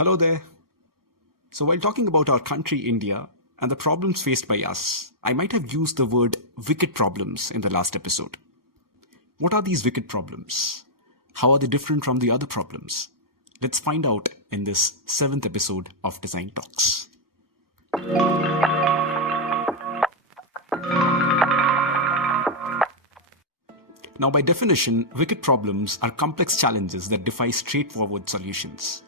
Hello there. So, while talking about our country, India, and the problems faced by us, I might have used the word wicked problems in the last episode. What are these wicked problems? How are they different from the other problems? Let's find out in this 7th episode of Design Talks. Now, by definition, wicked problems are complex challenges that defy straightforward solutions.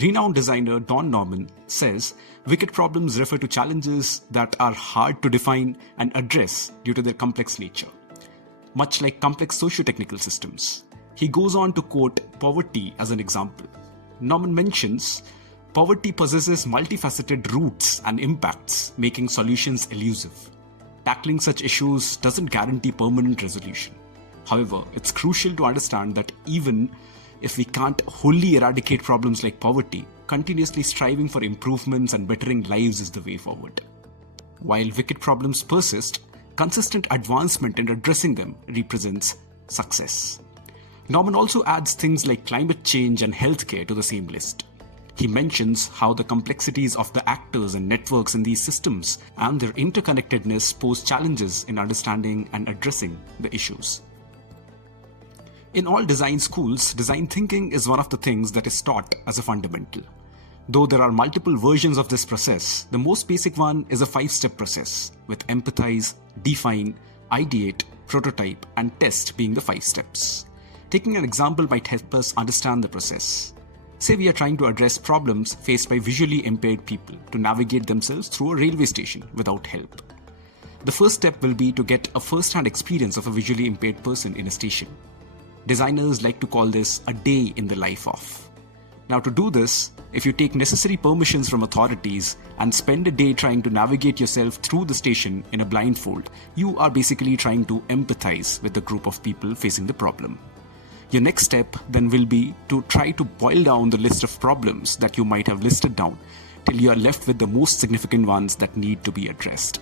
Renowned designer Don Norman says wicked problems refer to challenges that are hard to define and address due to their complex nature, much like complex socio-technical systems. He goes on to quote poverty as an example. Norman mentions poverty possesses multifaceted roots and impacts, making solutions elusive. Tackling such issues doesn't guarantee permanent resolution. However, it's crucial to understand that even if we can't wholly eradicate problems like poverty, continuously striving for improvements and bettering lives is the way forward. While wicked problems persist, consistent advancement in addressing them represents success. Norman also adds things like climate change and healthcare to the same list. He mentions how the complexities of the actors and networks in these systems and their interconnectedness pose challenges in understanding and addressing the issues. In all design schools, design thinking is one of the things that is taught as a fundamental. Though there are multiple versions of this process, the most basic one is a 5-step process, with empathize, define, ideate, prototype, and test being the 5 steps. Taking an example might help us understand the process. Say we are trying to address problems faced by visually impaired people to navigate themselves through a railway station without help. The first step will be to get a first-hand experience of a visually impaired person in a station. Designers like to call this a day in the life of. Now, to do this, if you take necessary permissions from authorities and spend a day trying to navigate yourself through the station in a blindfold, you are basically trying to empathize with the group of people facing the problem. Your next step then will be to try to boil down the list of problems that you might have listed down till you are left with the most significant ones that need to be addressed.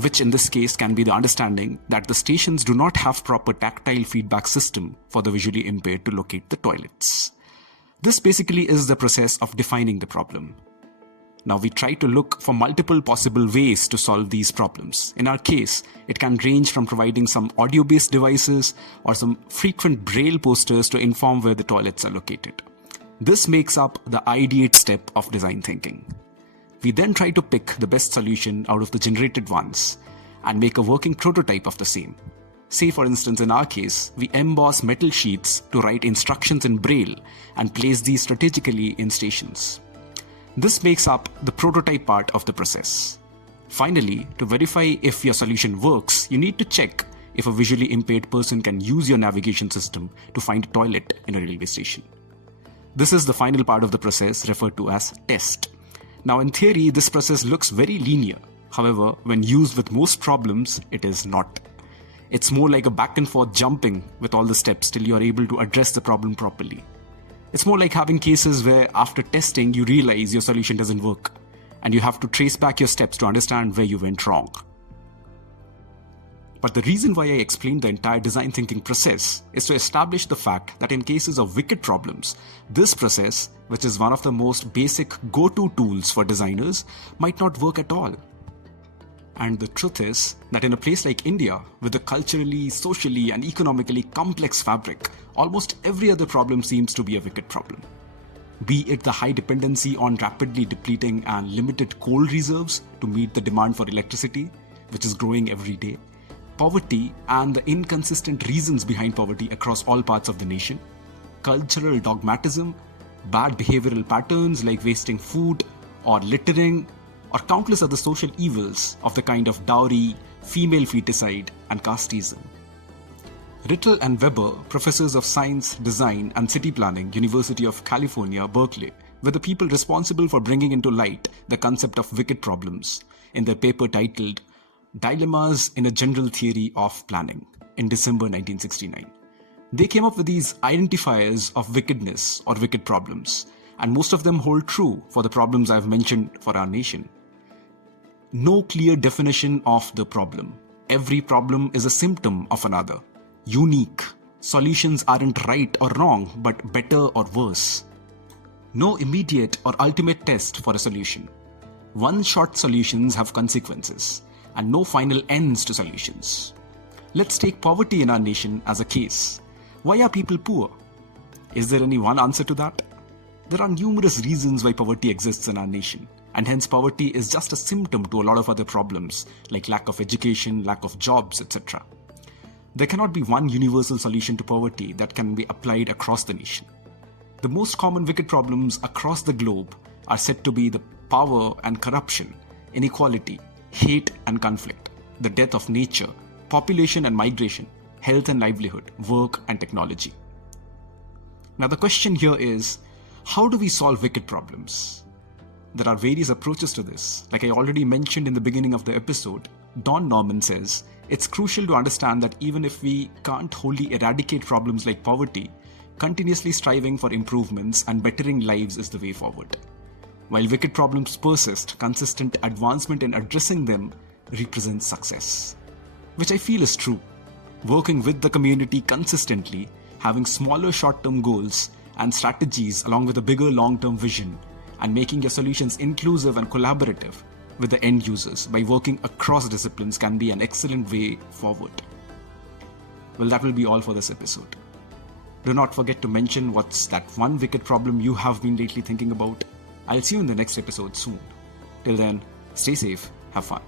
Which in this case can be the understanding that the stations do not have proper tactile feedback system for the visually impaired to locate the toilets. This basically is the process of defining the problem. Now we try to look for multiple possible ways to solve these problems. In our case, it can range from providing some audio-based devices or some frequent braille posters to inform where the toilets are located. This makes up the ideate step of design thinking. We then try to pick the best solution out of the generated ones and make a working prototype of the same. Say for instance in our case, we emboss metal sheets to write instructions in braille and place these strategically in stations. This makes up the prototype part of the process. Finally, to verify if your solution works, you need to check if a visually impaired person can use your navigation system to find a toilet in a railway station. This is the final part of the process referred to as test. Now in theory, this process looks very linear. However, when used with most problems, it is not. It's more like a back and forth jumping with all the steps till you are able to address the problem properly. It's more like having cases where after testing you realize your solution doesn't work and you have to trace back your steps to understand where you went wrong. But the reason why I explained the entire design thinking process is to establish the fact that in cases of wicked problems, this process, which is one of the most basic go-to tools for designers, might not work at all. And the truth is that in a place like India, with a culturally, socially, and economically complex fabric, almost every other problem seems to be a wicked problem. Be it the high dependency on rapidly depleting and limited coal reserves to meet the demand for electricity, which is growing every day, poverty and the inconsistent reasons behind poverty across all parts of the nation, cultural dogmatism, bad behavioral patterns like wasting food or littering, or countless other social evils of the kind of dowry, female feticide, and casteism. Rittel and Weber, professors of science, design, and city planning, University of California, Berkeley, were the people responsible for bringing into light the concept of wicked problems in their paper titled Dilemmas in a General Theory of Planning in December 1969. They came up with these identifiers of wickedness or wicked problems, and most of them hold true for the problems I've mentioned for our nation. No clear definition of the problem. Every problem is a symptom of another. Unique. Solutions aren't right or wrong, but better or worse. No immediate or ultimate test for a solution. One-shot solutions have consequences, and no final ends to solutions. Let's take poverty in our nation as a case. Why are people poor? Is there any one answer to that? There are numerous reasons why poverty exists in our nation, and hence poverty is just a symptom to a lot of other problems like lack of education, lack of jobs, etc. There cannot be one universal solution to poverty that can be applied across the nation. The most common wicked problems across the globe are said to be the power and corruption, inequality, hate and conflict, the death of nature, population and migration, health and livelihood, work and technology. Now the question here is, how do we solve wicked problems? There are various approaches to this. Like I already mentioned in the beginning of the episode, Don Norman says, it's crucial to understand that even if we can't wholly eradicate problems like poverty, continuously striving for improvements and bettering lives is the way forward. While wicked problems persist, consistent advancement in addressing them represents success. Which I feel is true. Working with the community consistently, having smaller short-term goals and strategies along with a bigger long-term vision, and making your solutions inclusive and collaborative with the end users by working across disciplines can be an excellent way forward. Well, that will be all for this episode. Do not forget to mention what's that one wicked problem you have been lately thinking about. I'll see you in the next episode soon. Till then, stay safe, have fun.